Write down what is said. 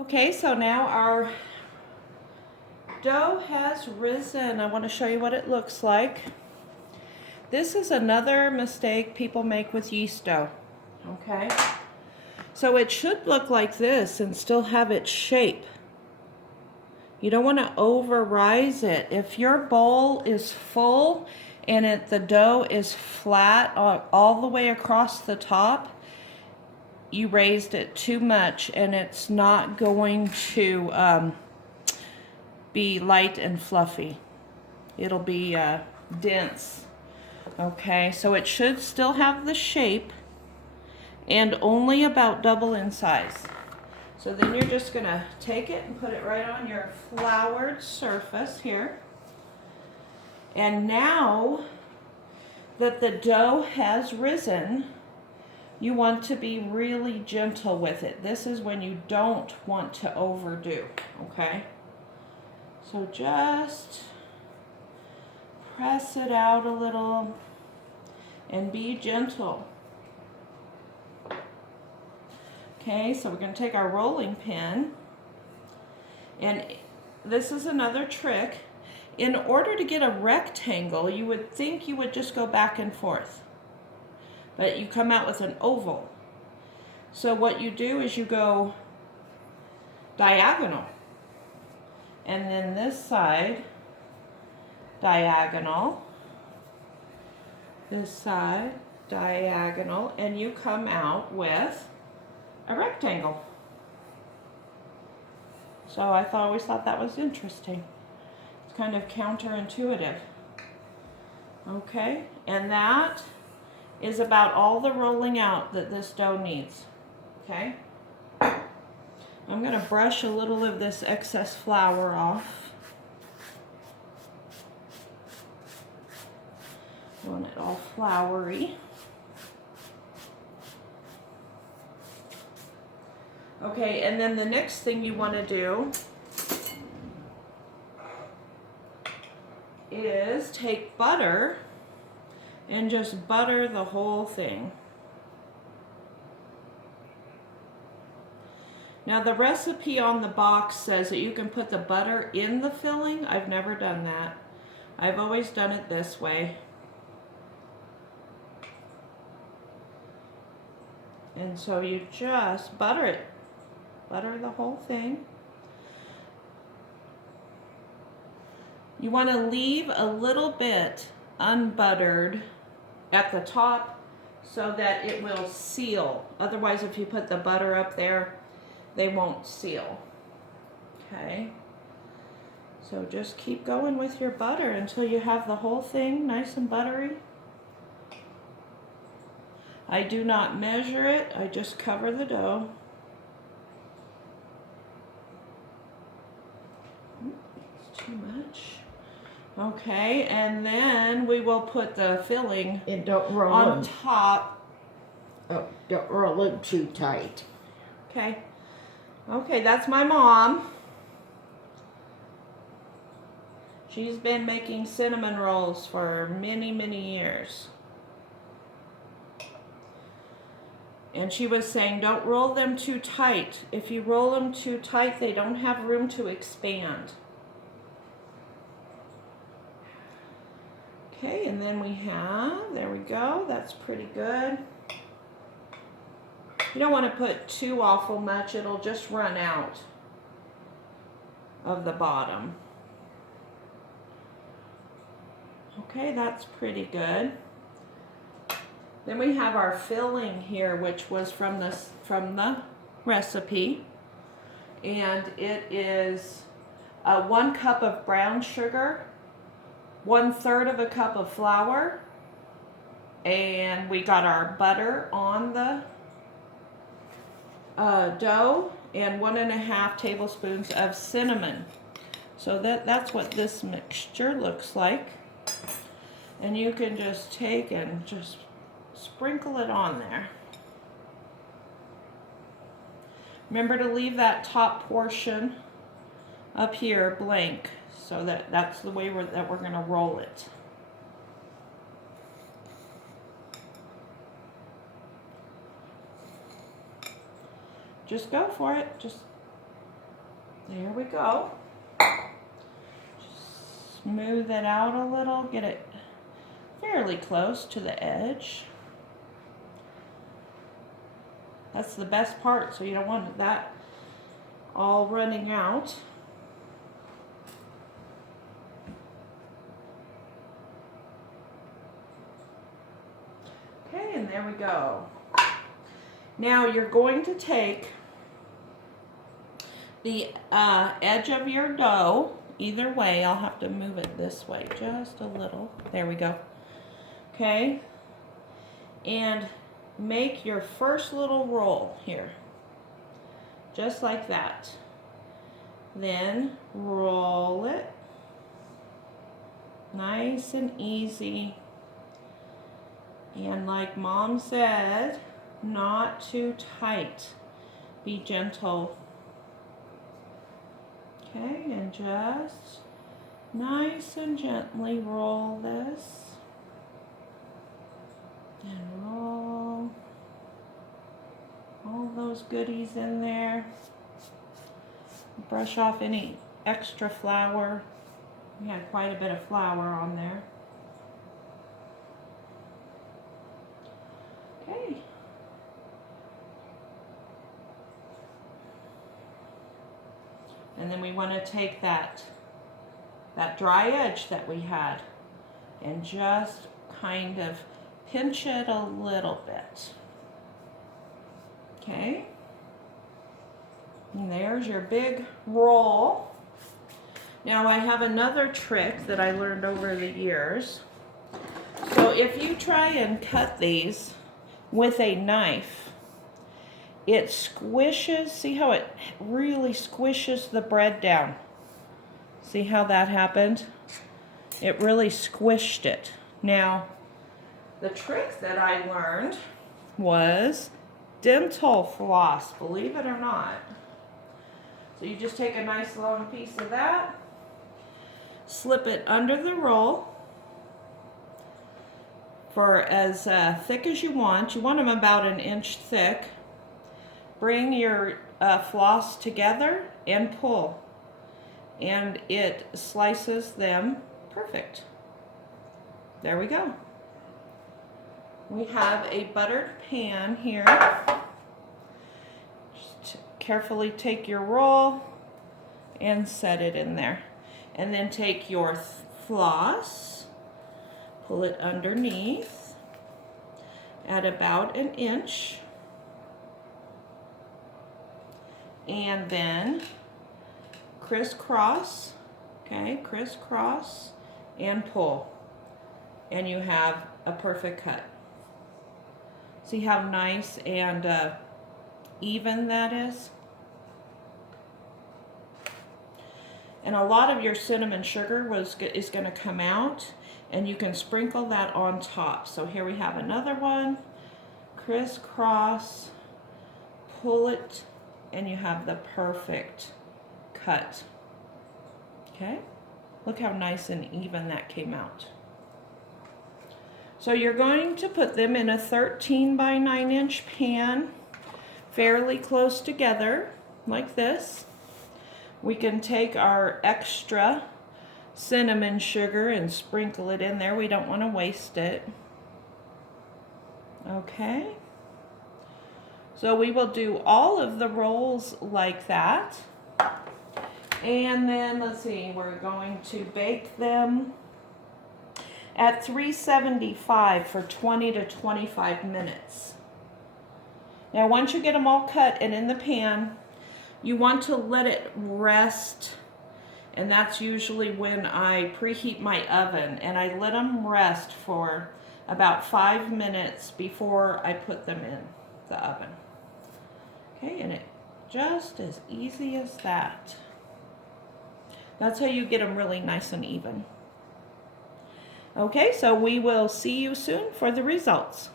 Okay, so now our dough has risen. I want to show you what it looks like. This is another mistake people make with yeast dough. Okay, so it should look like this and still have its shape. You don't want to over rise it. If your bowl is full and the dough is flat all the way across the top, you raised it too much and it's not going to be light and fluffy. It'll be dense. Okay, so it should still have the shape and only about double in size. So then you're just gonna take it and put it right on your floured surface here. And now that the dough has risen, you want to be really gentle with it. This is when you don't want to overdo, okay? So just press it out a little and be gentle. Okay, so we're going to take our rolling pin, and this is another trick. In order to get a rectangle, you would think you would just go back and forth, but you come out with an oval. So what you do is you go diagonal, and then this side diagonal, this side diagonal, and you come out with a rectangle. So I always thought that was interesting. It's kind of counterintuitive. Okay, and that is about all the rolling out that this dough needs. Okay, I'm going to brush a little of this excess flour off. I want it all floury. Okay, and then the next thing you want to do is take butter and just butter the whole thing. Now the recipe on the box says that you can put the butter in the filling. I've never done that. I've always done it this way. And so you just butter it. Butter the whole thing. You want to leave a little bit unbuttered at the top so that it will seal. Otherwise, if you put the butter up there, they won't seal. Okay. So just keep going with your butter until you have the whole thing nice and buttery. I do not measure it. I just cover the dough. Too much. Okay, and then we will put the filling and don't roll on them. top. Oh, don't roll them too tight. Okay. Okay, that's my mom. She's been making cinnamon rolls for many, many years. And she was saying, don't roll them too tight. If you roll them too tight, they don't have room to expand. Okay, and then we have, there we go, that's pretty good. You don't want to put too awful much, it'll just run out of the bottom. Okay, that's pretty good. Then we have our filling here, which was from the recipe. And it is 1 cup of brown sugar, 1/3 of a cup of flour, and we got our butter on the dough, and 1.5 tablespoons of cinnamon. So that's what this mixture looks like. And you can just take and just sprinkle it on there. Remember to leave that top portion up here blank, so that's the way that we're going to roll it. Just go for it. Just There we go. Just smooth it out a little, get it fairly close to the edge. That's the best part, so you don't want that all running out. Okay, and there we go. Now you're going to take the edge of your dough, either way. I'll have to move it this way just a little. There we go. Okay, and make your first little roll here, just like that. Then roll it, nice and easy. And like Mom said, not too tight. Be gentle. Okay, and just nice and gently roll this. And roll all those goodies in there. Brush off any extra flour. We had quite a bit of flour on there. Okay. And then we want to take that dry edge that we had and just kind of pinch it a little bit. Okay. And there's your big roll. Now I have another trick that I learned over the years. So if you try and cut these with a knife, it squishes, see how it really squishes the bread down? See how that happened? It really squished it. Now, the trick that I learned was dental floss, believe it or not. So you just take a nice long piece of that, slip it under the roll for as thick as you want. You want them about an inch thick. Bring your floss together and pull, and it slices them perfect. There we go. We have a buttered pan here. Just carefully take your roll and set it in there. And then take your floss, pull it underneath at about an inch. And then crisscross, okay, crisscross and pull. And you have a perfect cut. See how nice and even that is? And a lot of your cinnamon sugar is going to come out, and you can sprinkle that on top. So here we have another one. Crisscross, pull it, and you have the perfect cut. Okay? Look how nice and even that came out. So you're going to put them in a 13 by 9 inch pan, fairly close together, like this. We can take our extra cinnamon sugar and sprinkle it in there. We don't want to waste it. Okay. So we will do all of the rolls like that. And then, let's see, we're going to bake them at 375 for 20 to 25 minutes. Now, once you get them all cut and in the pan, you want to let it rest, and that's usually when I preheat my oven, and I let them rest for about 5 minutes before I put them in the oven. Okay, and it just as easy as that. That's how you get them really nice and even. Okay, so we will see you soon for the results.